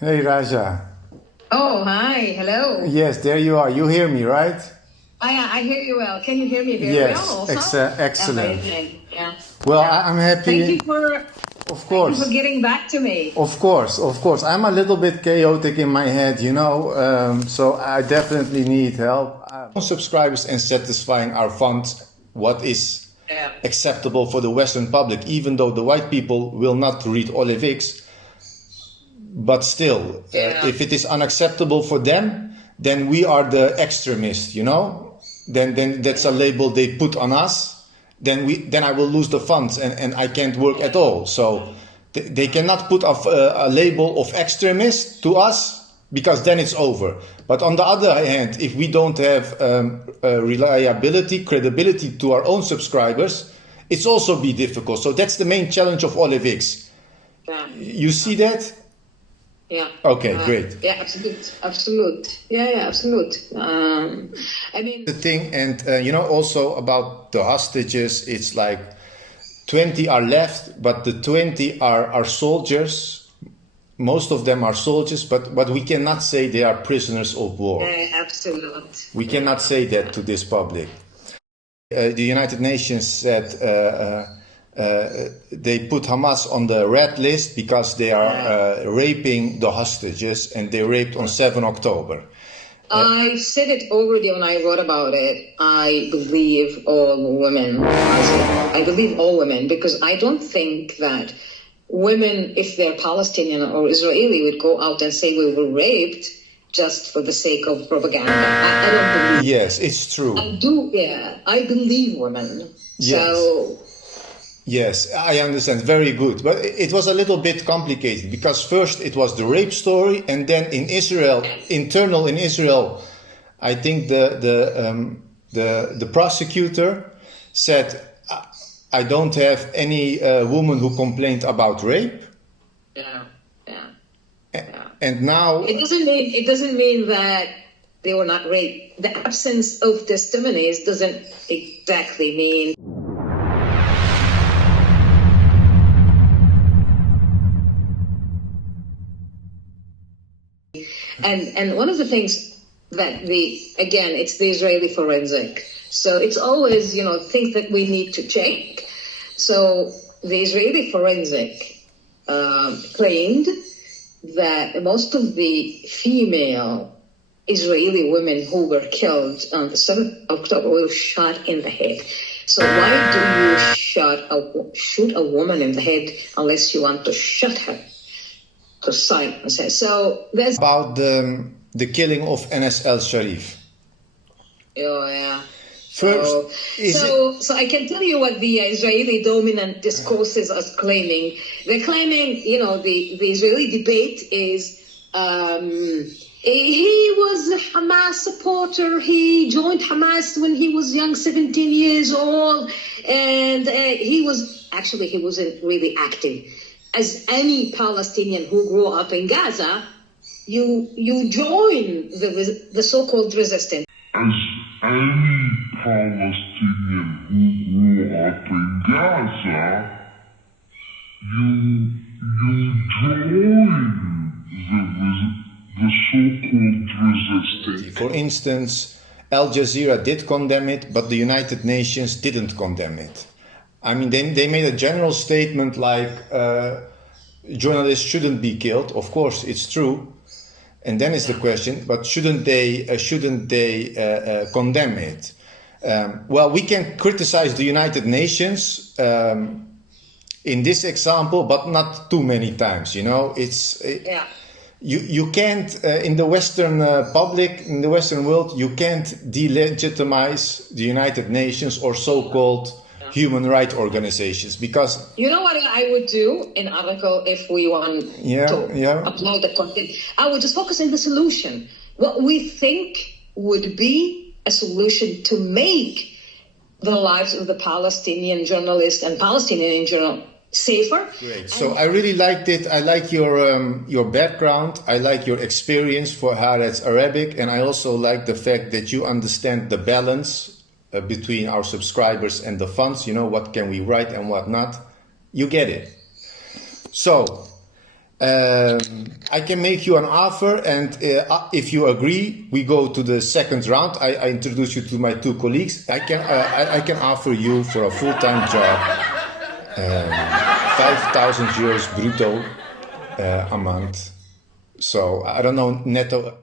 Hey Raja. Oh, hi. Hello. Yes, there you are. You hear me, right? I hear you well. Can you hear me very well Yes, also? excellent. Amazing. Yeah. Well, Yeah. I'm Thank you happy. for Of thank you for course, getting back to me. of course. I'm a little bit chaotic in my head, so I definitely need help. Subscribers and satisfying our funds, what is Yeah. acceptable for the Western public, even though the white people will not read Olivix. But still, Yeah. if it is unacceptable for them, then we are the extremists, Then that's a label they put on us. Then I will lose the funds and I can't work at all. So they cannot put a label of extremist to us because then it's over. But on the other hand, if we don't have reliability, credibility to our own subscribers, it's also be difficult. So that's the main challenge of Olivix. Yeah. You see that? Yeah. Okay, great. Yeah, absolute. Yeah, absolute. I mean, The thing, and also about the hostages, it's like 20 are left, but the 20 are soldiers. Most of them are soldiers, but we cannot say they are prisoners of war. absolute. We cannot say that to this public. The United Nations said they put Hamas on the red list because they are raping the hostages, and they raped on 7 October. I said it already when I wrote about it. I believe all women. I believe all women because I don't think that women, if they're Palestinian or Israeli, would go out and say we were raped just for the sake of propaganda. I don't believe. Yes, it's true. I do. Yeah, I believe women. Yes. So. Yes, I understand. Very good. But it was a little bit complicated because first it was the rape story, and then in Israel, internal in Israel, I think the prosecutor said, I don't have any woman who complained about rape. Yeah. And now It doesn't mean that they were not raped. The absence of testimonies doesn't exactly mean. And one of the things that it's the Israeli forensic. So it's always, things that we need to check. So the Israeli forensic claimed that most of the female Israeli women who were killed on the 7th of October were shot in the head. So why do you shoot a woman in the head unless you want to shoot her? To silence her. So there's about the killing of Anas al-Sharif. Oh yeah. First, so I can tell you what the Israeli dominant discourses are claiming. They're claiming, the Israeli debate is he was a Hamas supporter. He joined Hamas when he was young, 17 years old, and he wasn't really active. As any Palestinian who grew up in Gaza, you join the so-called resistance. As any Palestinian who grew up in Gaza, you join the so-called resistance. For instance, Al Jazeera did condemn it, but the United Nations didn't condemn it. I mean, they made a general statement like journalists shouldn't be killed. Of course, it's true. And then is the question, but shouldn't they condemn it? Well, we can criticize the United Nations in this example, but not too many times. You can't in the Western public, in the Western world, you can't delegitimize the United Nations or so-called human rights organizations, because you know what I would do in article if we want to upload the content. I would just focus on the solution, what we think would be a solution to make the lives of the Palestinian journalists and Palestinian in general safer. Great. So I really liked it. I like your background. I like your experience for Haaretz Arabic, and I also like the fact that you understand the balance between our subscribers and the funds. What can we write and what not. You get it. So I can make you an offer, and if you agree, we go to the second round. I introduce you to my two colleagues. I can offer you for a full-time job 5,000 euros brutto a month. So I don't know netto.